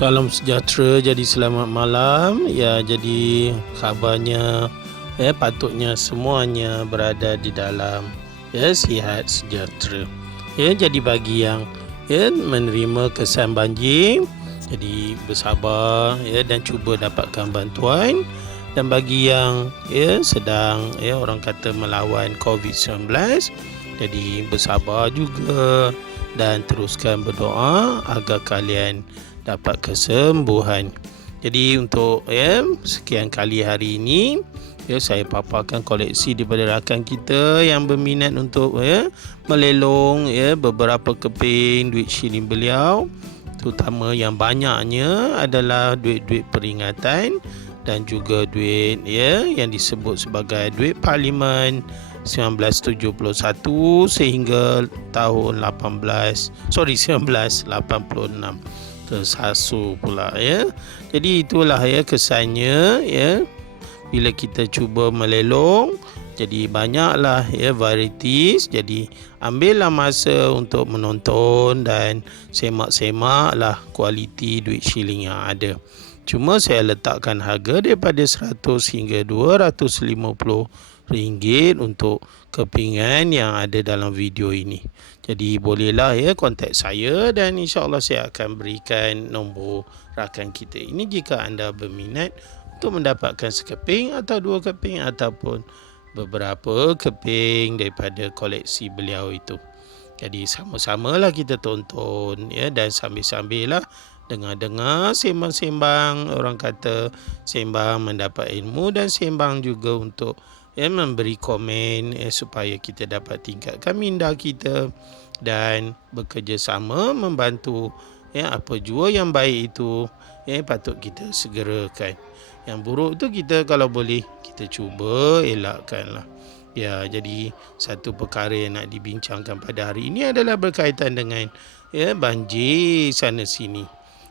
Salam sejahtera, jadi selamat malam. Ya, jadi khabarnya patutnya semuanya berada di dalam sihat sejahtera. Jadi bagi yang menerima kesan banjir, jadi bersabar dan cuba dapatkan bantuan. Dan bagi yang sedang orang kata melawan COVID-19, jadi bersabar juga dan teruskan berdoa agar kalian dapat kesembuhan. Jadi untuk sekian kali hari ini saya paparkan koleksi daripada rakan kita yang berminat untuk melelong beberapa keping duit shilling beliau, terutama yang banyaknya adalah duit-duit peringatan dan juga duit yang disebut sebagai duit Parlimen 1971 sehingga tahun 1986 tersasu pula Jadi itulah kesannya bila kita cuba melelong. Jadi banyaklah varieties. Jadi ambillah masa untuk menonton dan semak-semaklah kualiti duit shilling yang ada. Cuma saya letakkan harga daripada 100 hingga 250 ringgit untuk kepingan yang ada dalam video ini. Jadi bolehlah kontak saya dan insya-Allah saya akan berikan nombor rakan kita ini jika anda berminat untuk mendapatkan sekeping atau dua keping ataupun beberapa keping daripada koleksi beliau itu. Jadi sama-samalah kita tonton dan sambil-sambil lah dengar-dengar sembang-sembang, orang kata sembang mendapat ilmu dan sembang juga untuk memberi komen supaya kita dapat tingkatkan minda kita dan bekerjasama membantu apa jua yang baik itu patut kita segerakan. Yang buruk tu kita kalau boleh kita cuba elakkanlah. Ya, jadi satu perkara yang nak dibincangkan pada hari ini adalah berkaitan dengan banjir sana sini.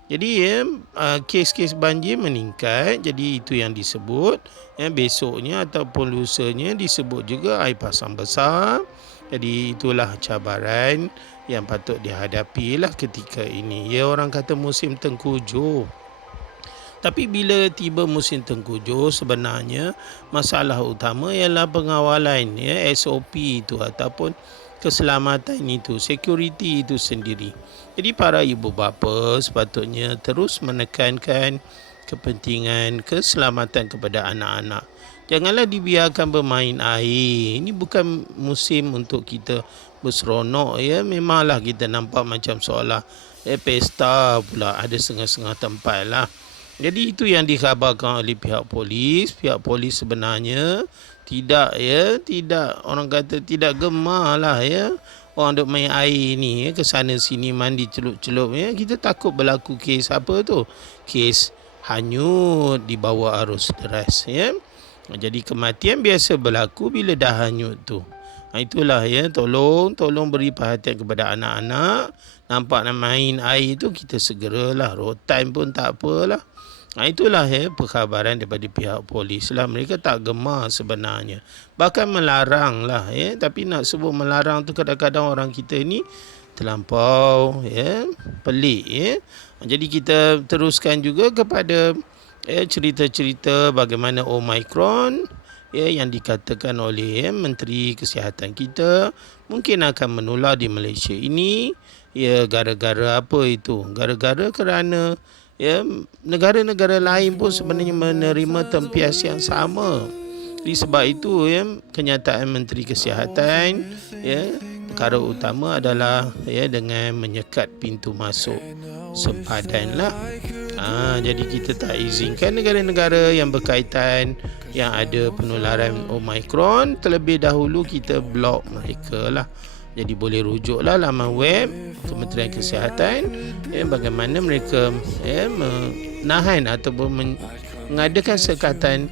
Jadi kes-kes banjir meningkat. Jadi itu yang disebut besoknya ataupun lusanya disebut juga air pasang besar. Jadi itulah cabaran yang patut dihadapilah ketika ini. Orang kata musim tengkujuh. Tapi bila tiba musim tengkujuh, sebenarnya masalah utama ialah pengawalan SOP itu ataupun keselamatan itu, security itu sendiri. Jadi para ibu bapa sepatutnya terus menekankan kepentingan keselamatan kepada anak-anak. Janganlah dibiarkan bermain air. Ini bukan musim untuk kita berseronok Memanglah kita nampak macam seolah pesta pula, ada setengah-setengah tempat lah. Jadi itu yang dikhabarkan oleh pihak polis. Pihak polis sebenarnya tidak orang kata tidak gemar lah orang duk main air ni ke sana sini mandi celup-celup Kita takut berlaku kes apa tu? Kes hanyut di bawah arus deras Jadi kematian biasa berlaku bila dah hanyut tu. Itulah tolong beri perhatian kepada anak-anak. Nampak nak main air tu kita segeralah, road time pun tak apalah. Itulah perkhabaran daripada pihak polis lah. Mereka tak gemar sebenarnya, bahkan melarang lah tapi nak sebut melarang tu kadang-kadang orang kita ni terlampau pelik Jadi kita teruskan juga kepada cerita-cerita bagaimana Omicron yang dikatakan oleh Menteri Kesihatan kita mungkin akan menular di Malaysia ini. Gara-gara apa itu? Gara-gara kerana negara-negara lain pun sebenarnya menerima tempias yang sama. Jadi sebab itu kenyataan Menteri Kesihatan perkara utama adalah dengan menyekat pintu masuk sempadanlah. Jadi kita tak izinkan negara-negara yang berkaitan yang ada penularan Omicron, terlebih dahulu kita blok mereka lah. Jadi boleh rujuklah laman web Kementerian Kesihatan bagaimana mereka menahan ataupun mengadakan sekatan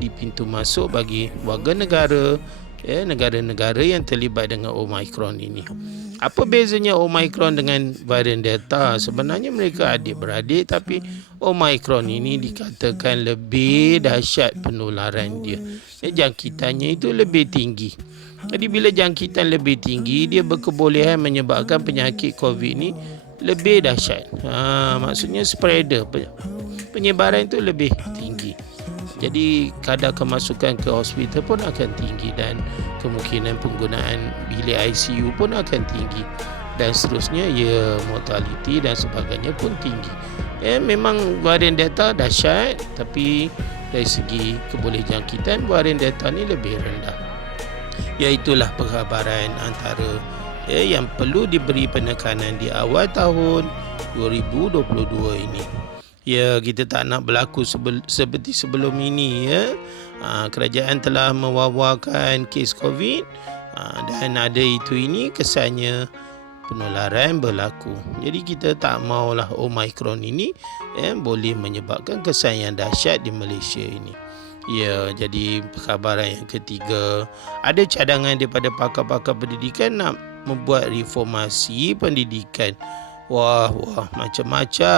di pintu masuk bagi warga negara negara-negara yang terlibat dengan Omicron ini. Apa bezanya Omicron dengan varian Delta? Sebenarnya mereka adik-beradik, tapi Omicron ini dikatakan lebih dahsyat penularan dia. Jangkitannya itu lebih tinggi. Jadi bila jangkitan lebih tinggi, dia berkebolehan menyebabkan penyakit COVID ini lebih dahsyat. Maksudnya spreader, penyebaran itu lebih tinggi. Jadi kadar kemasukan ke hospital pun akan tinggi dan kemungkinan penggunaan bilik ICU pun akan tinggi. Dan seterusnya, mortaliti dan sebagainya pun tinggi. Memang varian Delta dahsyat, tapi dari segi kebolehjangkitan varian Delta ni lebih rendah. Iaitulah perkhabaran antara yang perlu diberi penekanan di awal tahun 2022 ini. Kita tak nak berlaku seperti sebelum ini. Kerajaan telah mewawarkan kes COVID, dan ada ini kesannya penularan berlaku. Jadi kita tak maulah Omicron ini boleh menyebabkan kesan yang dahsyat di Malaysia ini. Jadi perkhabaran yang ketiga, ada cadangan daripada pakar-pakar pendidikan nak membuat reformasi pendidikan. Wah, macam-macam